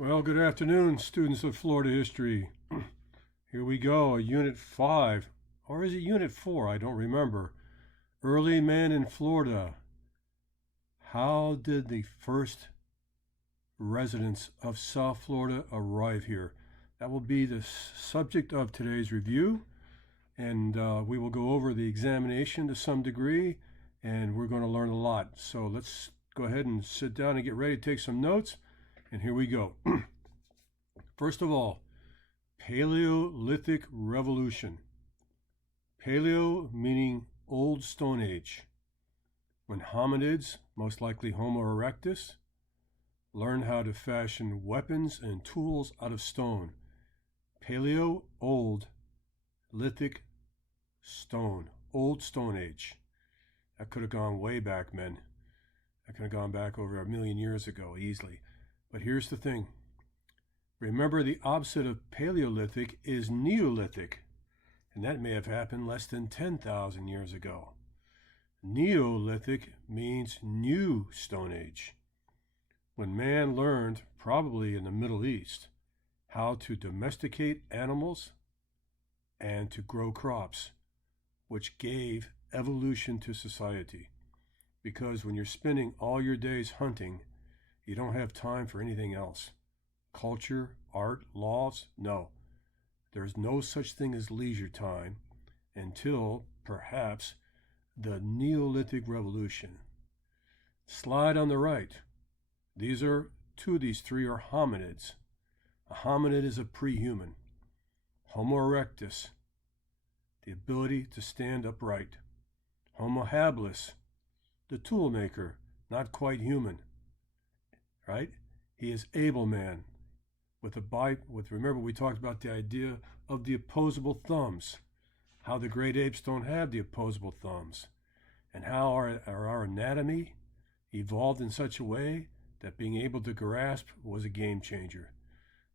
Well, good afternoon, students of Florida history. Here we go, Unit 5, or is it Unit 4? I don't remember. Early man in Florida. How did the first residents of South Florida arrive here? That will be the subject of today's review, and we will go over the examination to some degree, and we're going to learn a lot. So let's go ahead and sit down and get ready to take some notes. And here we go. First of all, Paleolithic Revolution. Paleo meaning Old Stone Age, when hominids, most likely Homo erectus, learned how to fashion weapons and tools out of stone. Paleo, old, lithic, stone, Old Stone Age. That could have gone way back, men. That could have gone back over 1,000,000 years ago, easily. But here's the thing. Remember, the opposite of Paleolithic is Neolithic, and that may have happened less than 10,000 years ago. Neolithic means New Stone Age, when man learned, probably in the Middle East, how to domesticate animals and to grow crops, which gave evolution to society. Because when you're spending all your days hunting, you don't have time for anything else. Culture, art, laws, no. There's no such thing as leisure time until, perhaps, the Neolithic Revolution. Slide on the right. Two of these three are hominids. A hominid is a pre-human. Homo erectus, the ability to stand upright. Homo habilis, the tool maker, not quite human. Right? He is able man. Remember, we talked about the idea of the opposable thumbs, how the great apes don't have the opposable thumbs, and how our anatomy evolved in such a way that being able to grasp was a game changer.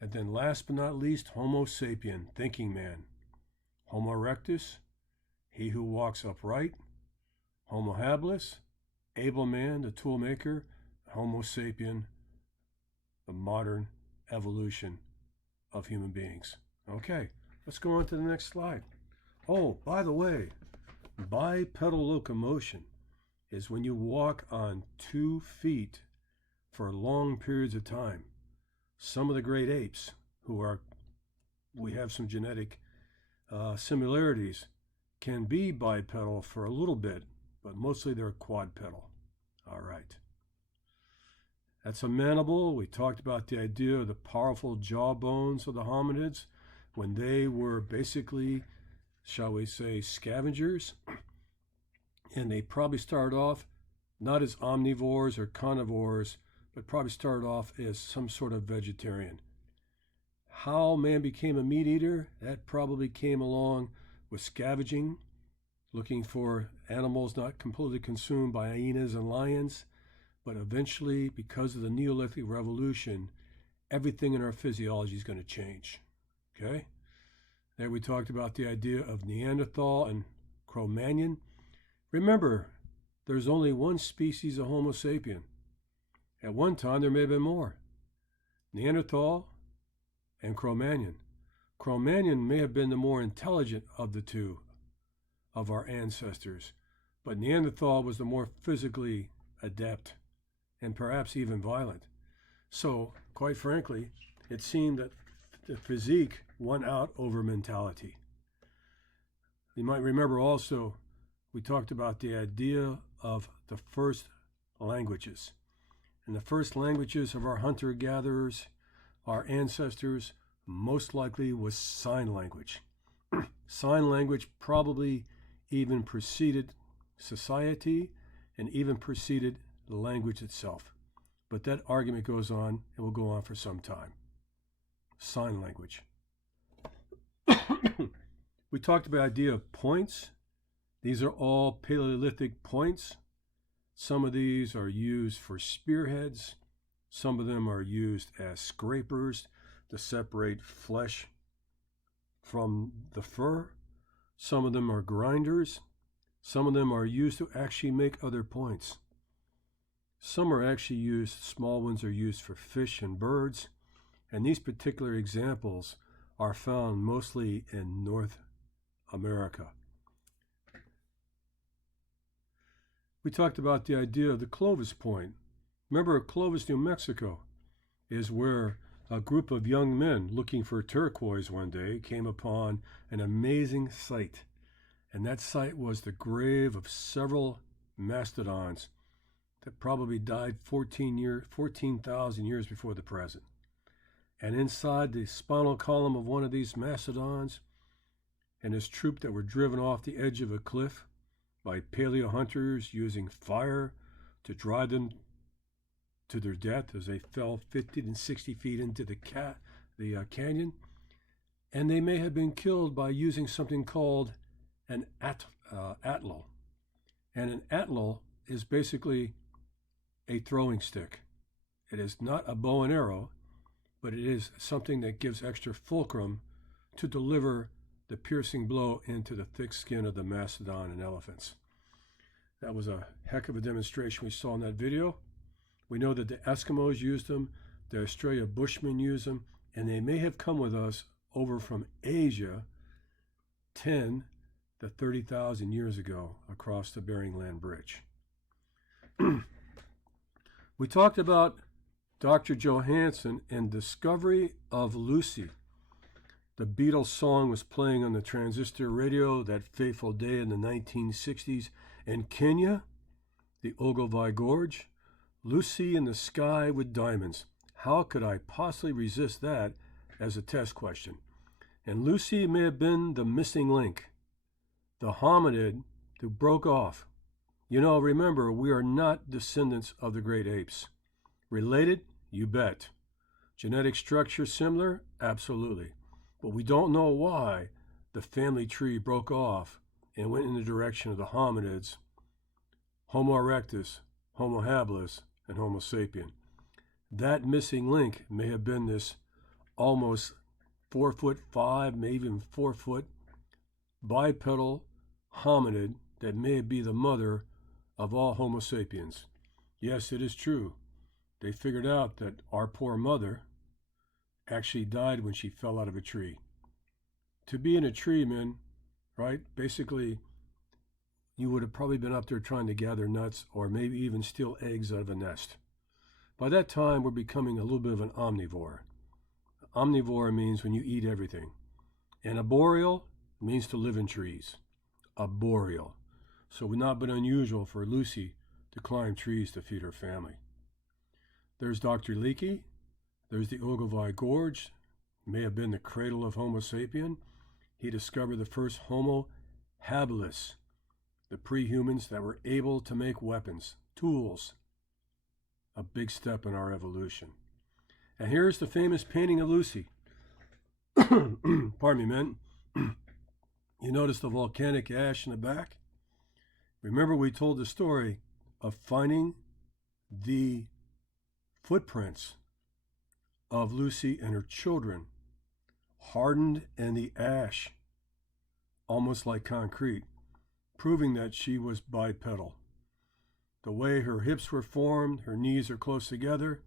And then last but not least, Homo sapien, thinking man. Homo erectus, he who walks upright. Homo habilis, able man, the tool maker. Homo sapien, the modern evolution of human beings. Okay, let's go on to the next slide. Oh, by the way, bipedal locomotion is when you walk on 2 feet for long periods of time. Some of the great apes, we have some genetic similarities, can be bipedal for a little bit, but mostly they're quadpedal. All right. That's a mandible. We talked about the idea of the powerful jawbones of the hominids when they were basically, shall we say, scavengers. And they probably started off not as omnivores or carnivores, but probably started off as some sort of vegetarian. How man became a meat eater, that probably came along with scavenging, looking for animals not completely consumed by hyenas and lions. But eventually, because of the Neolithic Revolution, everything in our physiology is going to change. Okay? There we talked about the idea of Neanderthal and Cro-Magnon. Remember, there's only one species of Homo sapien. At one time, there may have been more. Neanderthal and Cro-Magnon. Cro-Magnon may have been the more intelligent of the two of our ancestors, but Neanderthal was the more physically adept and perhaps even violent. So, quite frankly, it seemed that the physique won out over mentality. You might remember also, we talked about the idea of the first languages. And the first languages of our hunter-gatherers, our ancestors, most likely was sign language. Sign language probably even preceded society and even preceded the language itself. But that argument goes on and will go on for some time. Sign language. We talked about the idea of points. These are all Paleolithic points. Some of these are used for spearheads. Some of them are used as scrapers to separate flesh from the fur. Some of them are grinders. Some of them are used to actually make other points. Some are actually used, small ones are used for fish and birds. And these particular examples are found mostly in North America. We talked about the idea of the Clovis point. Remember, Clovis, New Mexico is where a group of young men looking for turquoise one day came upon an amazing sight. And that site was the grave of several mastodons that probably died 14,000 years before the present. And inside the spinal column of one of these mastodons and his troop that were driven off the edge of a cliff by paleo hunters using fire to drive them to their death as they fell 50 and 60 feet into the canyon. And they may have been killed by using something called an atlatl. And an atlatl is basically a throwing stick. It is not a bow and arrow, but it is something that gives extra fulcrum to deliver the piercing blow into the thick skin of the mastodon and elephants. That was a heck of a demonstration we saw in that video. We know that the Eskimos used them, the Australia Bushmen use them, and they may have come with us over from Asia 10 to 30,000 years ago across the Bering Land Bridge. We talked about Dr. Johansen and discovery of Lucy. The Beatles song was playing on the transistor radio that fateful day in the 1960s. In Kenya, the Ogilvy Gorge, Lucy in the Sky with Diamonds. How could I possibly resist that as a test question? And Lucy may have been the missing link, the hominid who broke off. You know, remember, we are not descendants of the great apes. Related? You bet. Genetic structure similar? Absolutely. But we don't know why the family tree broke off and went in the direction of the hominids, Homo erectus, Homo habilis, and Homo sapien. That missing link may have been this almost 4'5", maybe even 4 foot bipedal hominid that may be the mother of all Homo sapiens. Yes, it is true. They figured out that our poor mother actually died when she fell out of a tree. To be in a tree, man, right? Basically, you would have probably been up there trying to gather nuts or maybe even steal eggs out of a nest. By that time, we're becoming a little bit of an omnivore. Omnivore means when you eat everything. And arboreal means to live in trees. Arboreal. So it would not have been unusual for Lucy to climb trees to feed her family. There's Dr. Leakey. There's the Ogilvy Gorge. May have been the cradle of Homo sapien. He discovered the first Homo habilis, the pre-humans that were able to make weapons, tools. A big step in our evolution. And here's the famous painting of Lucy. Pardon me, men. You notice the volcanic ash in the back? Remember we told the story of finding the footprints of Lucy and her children hardened in the ash, almost like concrete, proving that she was bipedal. The way her hips were formed, her knees are close together,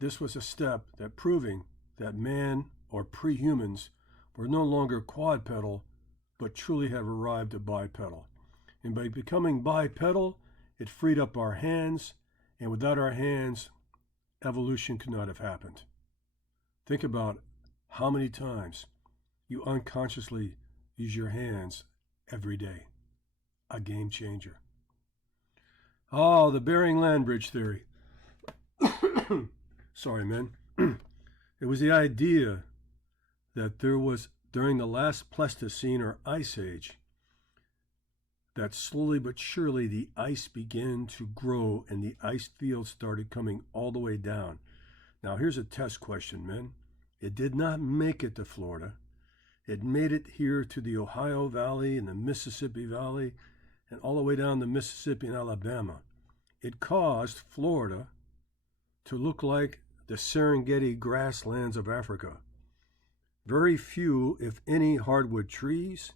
this was a step that proving that man or pre-humans were no longer quadpedal, but truly have arrived at bipedal. And by becoming bipedal, it freed up our hands, and without our hands, evolution could not have happened. Think about how many times you unconsciously use your hands every day. A game changer. Oh, the Bering Land Bridge Theory. Sorry, man. It was the idea that there was, during the last Pleistocene or Ice Age, that slowly but surely the ice began to grow and the ice field started coming all the way down. Now, here's a test question, men. It did not make it to Florida. It made it here to the Ohio Valley and the Mississippi Valley and all the way down the Mississippi and Alabama. It caused Florida to look like the Serengeti grasslands of Africa. Very few, if any, hardwood trees,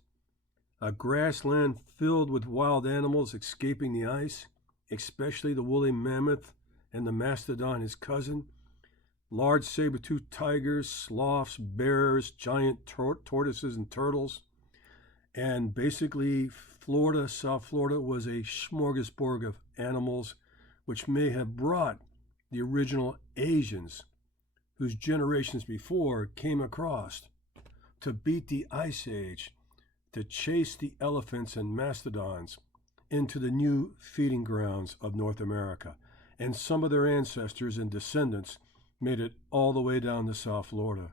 a grassland filled with wild animals escaping the ice, especially the woolly mammoth and the mastodon, his cousin, large saber-toothed tigers, sloths, bears, giant tortoises and turtles. And basically, Florida, South Florida, was a smorgasbord of animals which may have brought the original Asians, whose generations before came across to beat the Ice Age, to chase the elephants and mastodons into the new feeding grounds of North America. And some of their ancestors and descendants made it all the way down to South Florida.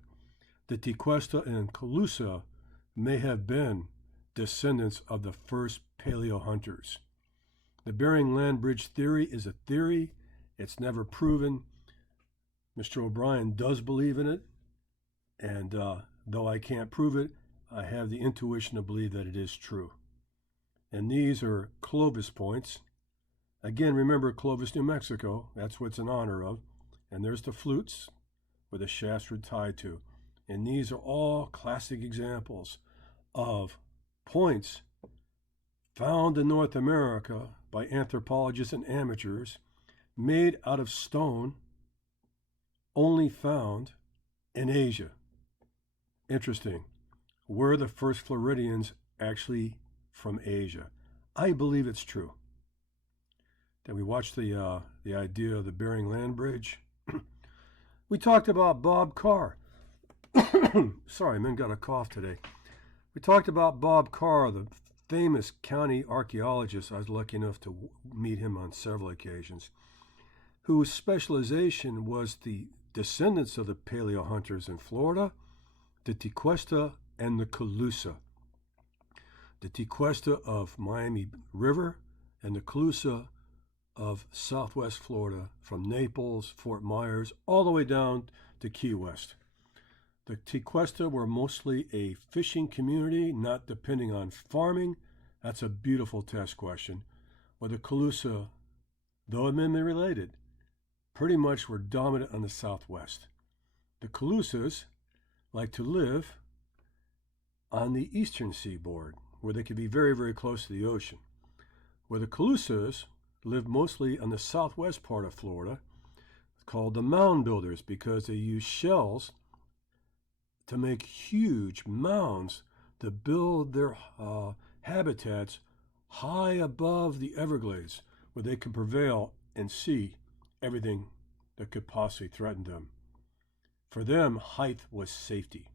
The Tequesta and Calusa may have been descendants of the first Paleo hunters. The Bering Land Bridge Theory is a theory. It's never proven. Mr. O'Brien does believe in it, and though I can't prove it, I have the intuition to believe that it is true. And these are Clovis points. Again, remember Clovis, New Mexico. That's what it's in honor of. And there's the flutes where the shafts were tied to. And these are all classic examples of points found in North America by anthropologists and amateurs, made out of stone, only found in Asia. Interesting. Were the first Floridians actually from Asia? I believe it's true. Then we watched the idea of the Bering Land Bridge. We talked about Bob Carr. Sorry, man, got a cough today. We talked about Bob Carr, the famous county archaeologist. I was lucky enough to meet him on several occasions, whose specialization was the descendants of the Paleo hunters in Florida, the Tequesta and the Calusa. The Tequesta of Miami River and the Calusa of Southwest Florida, from Naples, Fort Myers, all the way down to Key West. The Tequesta were mostly a fishing community, not depending on farming. That's a beautiful test question. Well, the Calusa, though intimately related, pretty much were dominant on the Southwest. The Calusas like to live on the eastern seaboard, where they could be very, very close to the ocean. Where the Calusas lived mostly on the southwest part of Florida, called the mound builders, because they used shells to make huge mounds to build their habitats high above the Everglades, where they could prevail and see everything that could possibly threaten them. For them, height was safety.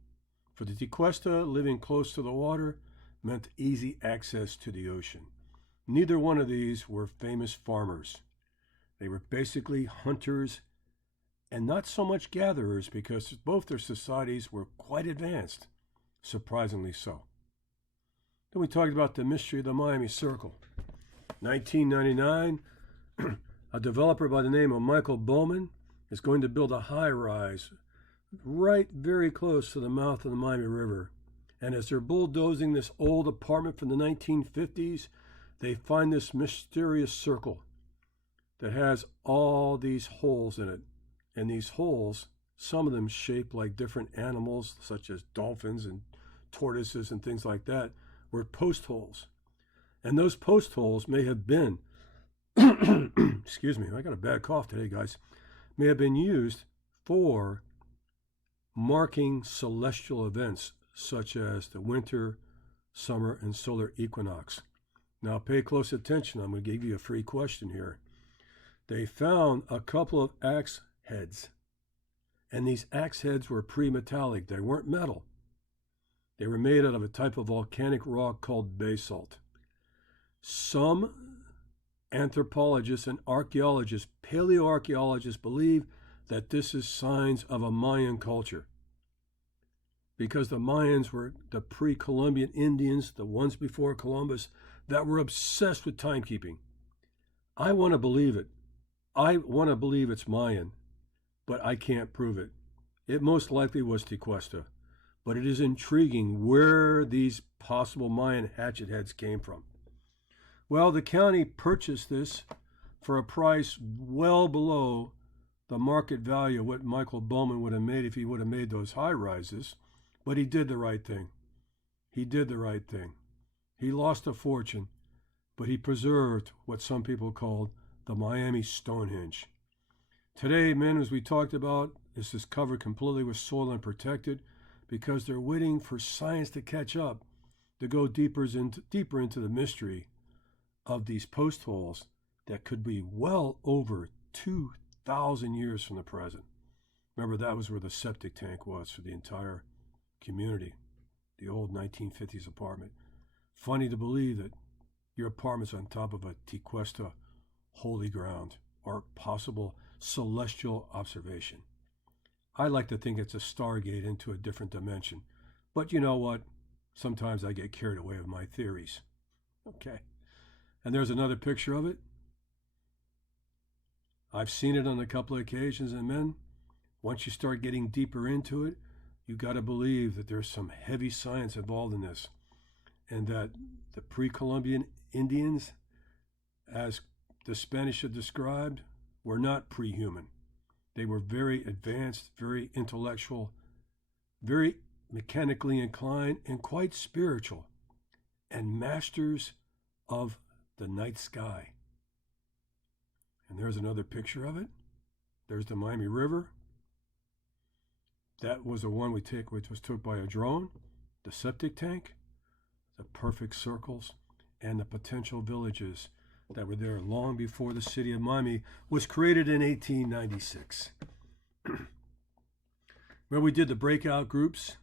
For the Tequesta, living close to the water meant easy access to the ocean. Neither one of these were famous farmers. They were basically hunters and not so much gatherers, because both their societies were quite advanced, surprisingly so. Then we talked about the mystery of the Miami Circle. 1999, a developer by the name of Michael Bowman is going to build a high-rise right very close to the mouth of the Miami River. And as they're bulldozing this old apartment from the 1950s, they find this mysterious circle that has all these holes in it. And these holes, some of them shaped like different animals, such as dolphins and tortoises and things like that, were post holes. And those post holes may have been, excuse me, I got a bad cough today, guys, may have been used for marking celestial events, such as the winter, summer, and solar equinox. Now pay close attention. I'm going to give you a free question here. They found a couple of axe heads, and these axe heads were pre-metallic. They weren't metal. They were made out of a type of volcanic rock called basalt. Some anthropologists and archaeologists, paleoarchaeologists, believe that this is signs of a Mayan culture, because the Mayans were the pre-Columbian Indians, the ones before Columbus, that were obsessed with timekeeping. I want to believe it. I want to believe it's Mayan, but I can't prove it. It most likely was Tequesta, but it is intriguing where these possible Mayan hatchet heads came from. Well, the county purchased this for a price well below the market value of what Michael Bowman would have made if he would have made those high rises, but he did the right thing. He did the right thing. He lost a fortune, but he preserved what some people called the Miami Stonehenge. Today, men, as we talked about This is covered completely with soil and protected because they're waiting for science to catch up, to go deeper into the mystery of these post holes that could be well over 2,000 years from the present. Remember, that was where the septic tank was for the entire community, the old 1950s apartment. Funny to believe that your apartment's on top of a Tequesta holy ground or possible celestial observation. I like to think it's a stargate into a different dimension. But you know what? Sometimes I get carried away with my theories. Okay. And there's another picture of it. I've seen it on a couple of occasions, and men, once you start getting deeper into it, you got to believe that there's some heavy science involved in this, and that the pre-Columbian Indians, as the Spanish had described, were not pre-human. They were very advanced, very intellectual, very mechanically inclined, and quite spiritual, and masters of the night sky. And there's another picture of it. There's the Miami River. That was the one which was took by a drone. The septic tank, the perfect circles, and the potential villages that were there long before the city of Miami was created in 1896. Remember we did the breakout groups?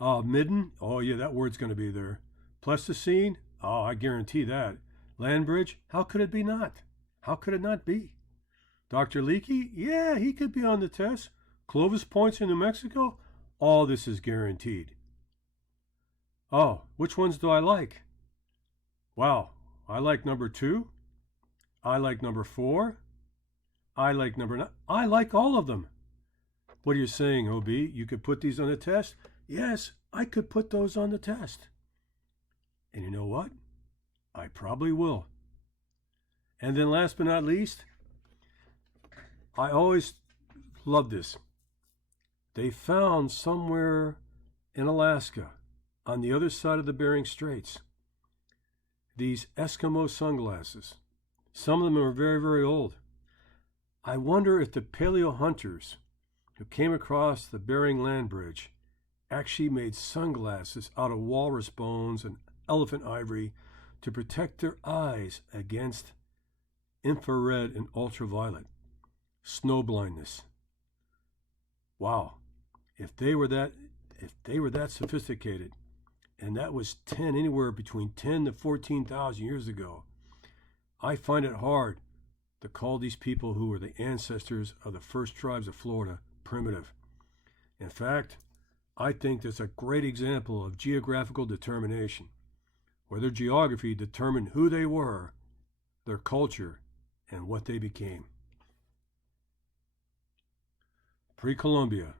Midden? Oh yeah, that word's going to be there. Pleistocene? Oh, I guarantee that. Land bridge? How could it be not? How could it not be? Dr. Leakey? Yeah, he could be on the test. Clovis points in New Mexico? All this is guaranteed. Oh, which ones do I like? Wow, I like number 2. I like number 4. I like number 9. I like all of them. What are you saying, OB? You could put these on the test? Yes, I could put those on the test. And you know what? I probably will. And then last but not least, I always love this. They found somewhere in Alaska, on the other side of the Bering Straits, these Eskimo sunglasses. Some of them are very, very old. I wonder if the Paleo hunters who came across the Bering Land Bridge actually made sunglasses out of walrus bones and elephant ivory to protect their eyes against infrared and ultraviolet, snow blindness. Wow. If they were that sophisticated, and that was anywhere between 10 to 14,000 years ago, I find it hard to call these people who were the ancestors of the first tribes of Florida primitive. In fact, I think that's a great example of geographical determination, where their geography determined who they were, their culture, and what they became. Pre-Columbia.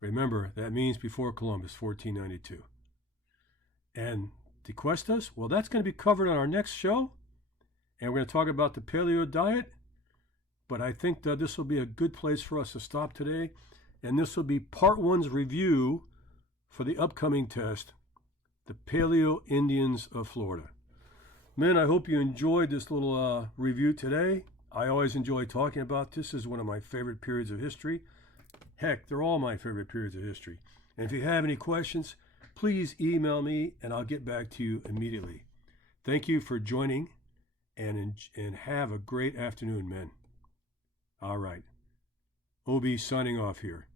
Remember, that means before Columbus, 1492. And Tequestas, well, that's going to be covered on our next show. And we're going to talk about the paleo diet. But I think that this will be a good place for us to stop today. And this will be part 1's review for the upcoming test, the Paleo Indians of Florida. Men, I hope you enjoyed this little review today. I always enjoy talking about this. This is one of my favorite periods of history. Heck, they're all my favorite periods of history. And if you have any questions, please email me and I'll get back to you immediately. Thank you for joining and have a great afternoon, men. All right. OB signing off here.